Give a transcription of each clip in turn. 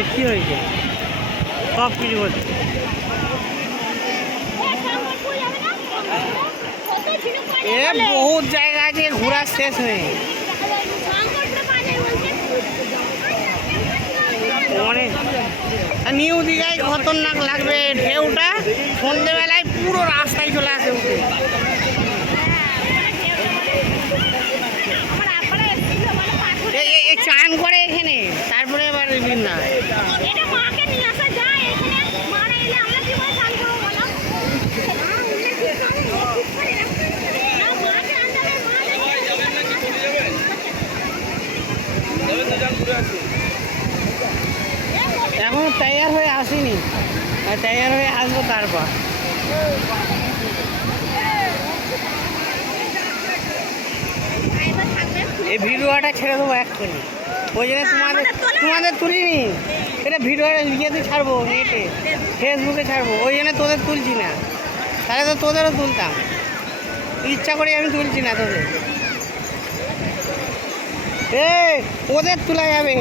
হচ্ছে কি হয়েছে সব কিছু হচ্ছে। এ বহুত জায়গা আছে ঘোরার শেষ নেই। অনেক নিউ দীঘায় খতরনাক লাগবে ঢেউটা, সন্ধ্যেবেলায় পুরো রাস্তায় চলে আসে উঠে। চান করে এখানে তারপরে এবার না এখন তৈয়ার হয়ে আসিনি, তৈয়ার হয়ে আসবো তারপর। এই ভিডিওটা ছেড়ে দেবো এক্ষুনি, ওই জন্য তোমাদের তুলিনি। এটা ভিডিওটা ইয়েতে ছাড়বো, নেটে ফেসবুকে ছাড়বো, ওই জন্য তোদের তুলছি না। তাহলে তো তোদেরও তুলতাম, ইচ্ছা করে আমি তুলছি না তোদের। ওদের তোলা যাবে,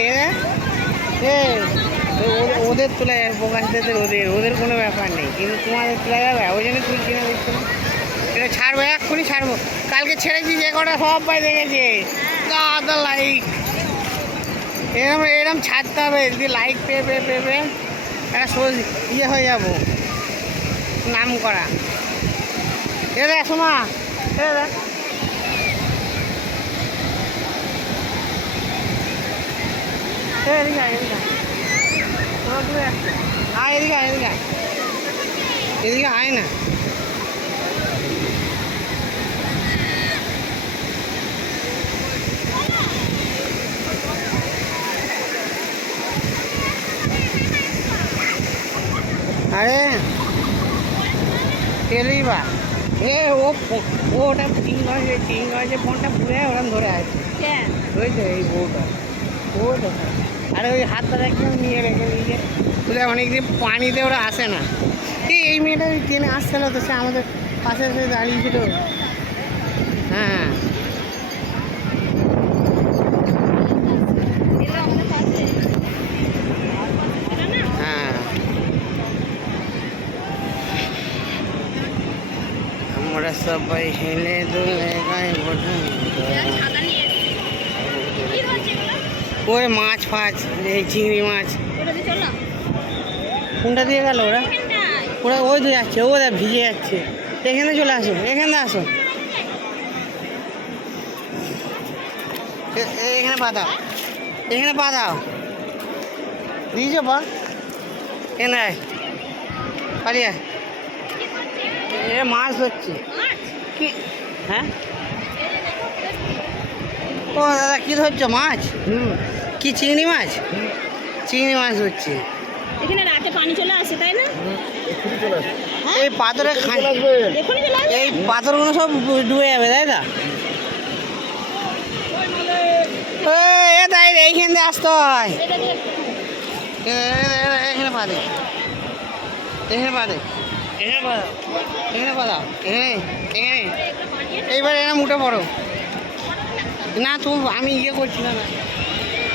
ওদের তোলা যাবে, প্রকাশদের ওদের কোনো ব্যাপার নেই, কিন্তু তোমাদের তোলা যাবে, ওই জন্য তুলছি না। দেখছো এটা ছাড়বো, এক্ষুনি ছাড়বো। কালকে ছেড়েছি যে কটা সব পাই দেখেছে দাদা লাইক। এরম ছাড়তে হবে, যদি লাইক পেয়ে পেয়ে পেয়ে পেয়ে একটা ইয়ে হয়ে যাবো, নাম করা। এ দেখ সোমা, এ দেখ এদিকে এদিকে আয়, এদিকে এদিকে এদিকে আয় না। আরে এলেই বা ওটা তিন গজে ফোনটা পুরে ওরকম ধরে আছে, ওই তো এই বউটা ও তো। আরে ওই হাতটা দেখে নিয়ে রেখে দিয়েছে, বুঝলে অনেকদিন পানিতে ওরা আসে না। এই মেয়েটা ওই ট্রেনে আসছিল তো, সে আমাদের পাশে এসে দাঁড়িয়েছিল। হ্যাঁ হ্যাঁ, আমরা সবাই হেলে দুলে গায়ে বোঝান। ওই মাছ ফাছ, এই চিংড়ি মাছ। কোনটা দিয়ে গেল ওরা? ওরা ওই দিয়ে যাচ্ছে, ও ভিজে যাচ্ছে। এখানে চলে আসো, এখানে আসো, এখানে পা দাও, এখানে পা দাও, দিয়েছো পা, এখানে পালিয়ে। এ মাছ ধরছে কি? হ্যাঁ ও দাদা কি ধরছো মাছ? কি চিংড়ি মাছ? চিংড়ি মাছ ধরছে। এখানে রাতে পানি চলে আসে তাই না? এই পাথরে এই পাথরগুলো সব ডুবে যাবে তাই না? তাই এইখান দিয়ে আসতে হয়। এখানে পা দে, এখানে পা দে, এখানে পা দাও, এখানে পা দাও, এখানে এখানে। এইবার এখানে মুঠে পড়ো না, তুমি আমি ইয়ে করছি না,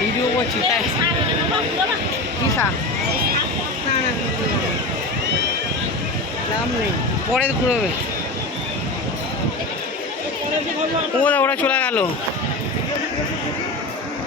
ভিডিও করছি তাই। কি শাক? না না নাম নেই, পরে ঘুরবে। ওরা চলে গেল।